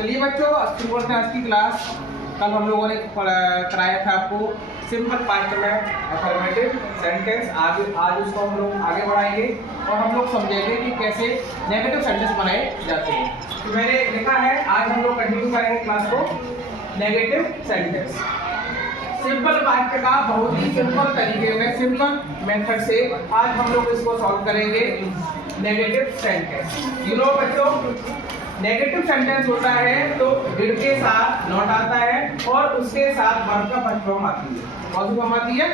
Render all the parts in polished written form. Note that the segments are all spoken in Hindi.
चलिए बच्चों, शुरू करते हैं आज की क्लास। कल हम लोगों ने कराया था आपको सिंपल पास्ट में अफर्मेटिव सेंटेंस। आज उसको हम लोग आगे बढ़ाएंगे और हम लोग समझेंगे कि कैसे नेगेटिव सेंटेंस बनाए जाते हैं। तो मैंने लिखा है, आज हम लोग कंटिन्यू करेंगे क्लास को नेगेटिव सेंटेंस। सिंपल पास्ट का बहुत ही सिंपल तरीके में, सिंपल मेथड से आज हम लोग इसको सॉल्व करेंगे। नेगेटिव सेंटेंस, यू नो बच्चों, नेगेटिव सेंटेंस होता है तो डिड के साथ नॉट आता है और उसके साथ वर्ब का फर्स्ट फॉर्म आती है। कौन सी फॉर्म आती है?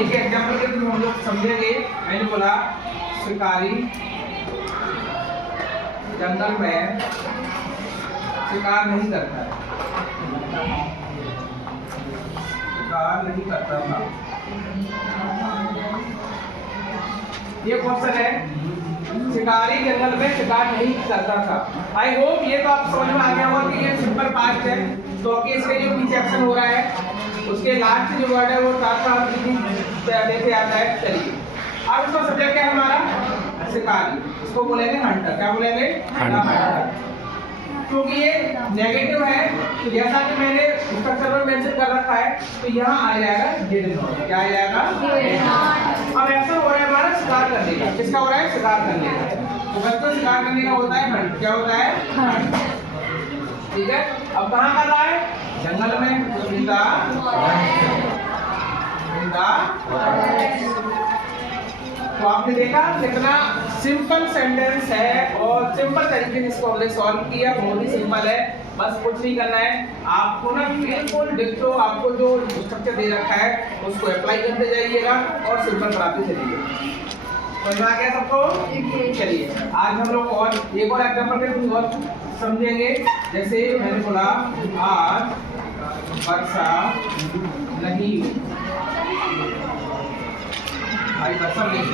एक एग्जांपल के थ्रू हम लोग समझेंगे। मैंने बोला शिकारी जंगल में शिकार नहीं करता है, शिकार नहीं करता था। ये क्वेश्चन है, शिकारी जंगल में शिकार नहीं करता था। आई होप ये तो आप समझ में आ गया होगा कि ये सिंपल पास्ट है। तो कि इसके जो पीछे एक्शन हो रहा है उसके लास्ट जो वर्ड है वो देखे आता है। चलिए अब इसका सब्जेक्ट क्या है हमारा? शिकारी। इसको बोलेंगे हंटर। क्या बोलेंगे? हंटर। क्योंकि ये नेगेटिव है तो जैसा कि मैंने स्ट्रक्चर में मेंशन कर रखा है तो यहाँ आ जाएगा डिड नॉट। क्या आ जाएगा? अब ऐसा हो रहा है हमारा शिकार करने का। किसका हो रहा है? शिकार करने का। तो बच्चों शिकार करने का होता है हंट। क्या होता है? हंट। ठीक है, अब कहाँ कर रहा है? जंगल में। तो आपने देखा कितना सिंपल सेंटेंस है और सिंपल तरीके से इसको हमने सॉल्व किया। बहुत ही सिंपल है, बस कुछ नहीं करना है आपको ना, बिल्कुल डिट्टो आपको जो स्ट्रक्चर दे रखा है उसको अप्लाई करते जाइएगा और सिंपल बनाते चलिए। समझ आ गया सबको? चलिए आज हम लोग और एक और एग्जांपल के थ्रू और समझेंगे। जैसे मैंने बोला आज वर्षा नहीं, भाई वर्षा नहीं।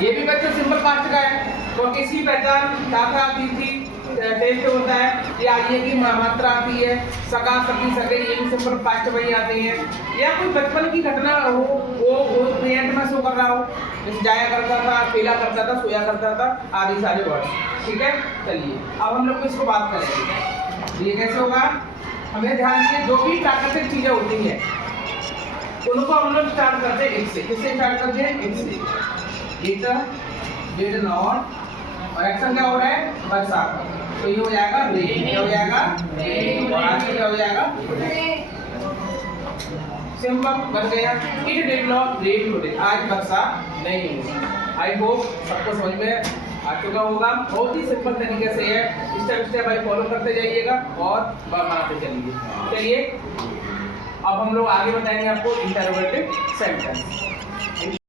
ये भी बच्चों सिंपल पास्ट का है। तो किसकी पहचान दाता आती थी, टेस्ट होता है, ये आइए की मात्रा आती है, सगा सगी सगे, ये भी सिंपल पास्ट में ही आते हैं। या कोई बचपन की घटना हो वो प्रेजेंट में शो कर रहा हो, जैसे जाया करता था, खेला करता था, सोया करता था, आदि सारे वर्ड। ठीक है, चलिए अब हम लोग इसको बात करेंगे। ये कैसे होगा? हमें ध्यान दीजिए, जो भी प्राकृतिक चीजें होती हैं उनको हम लोग स्टार्ट करते हैं एक से। किससे स्टार्ट करते हैं? एक से। इट, डिड नॉट, और एक्शन क्या हो रहा है? वर्षा। तो ये हो जाएगा रेन। क्या हो जाएगा? और आगे क्या हो जाएगा? सिंपल बन गया। It did not rain today, आज वर्षा नहीं हुई। आई होप सबको समझ में आ चुका होगा। बहुत ही सिंपल तरीके से है, स्टेप स्टेप बाय फॉलो करते जाइएगा और बनाते चलिए। चलिए अब हम लोग आगे बताएंगे आपको इंटरोगेटिव सेंटेंस।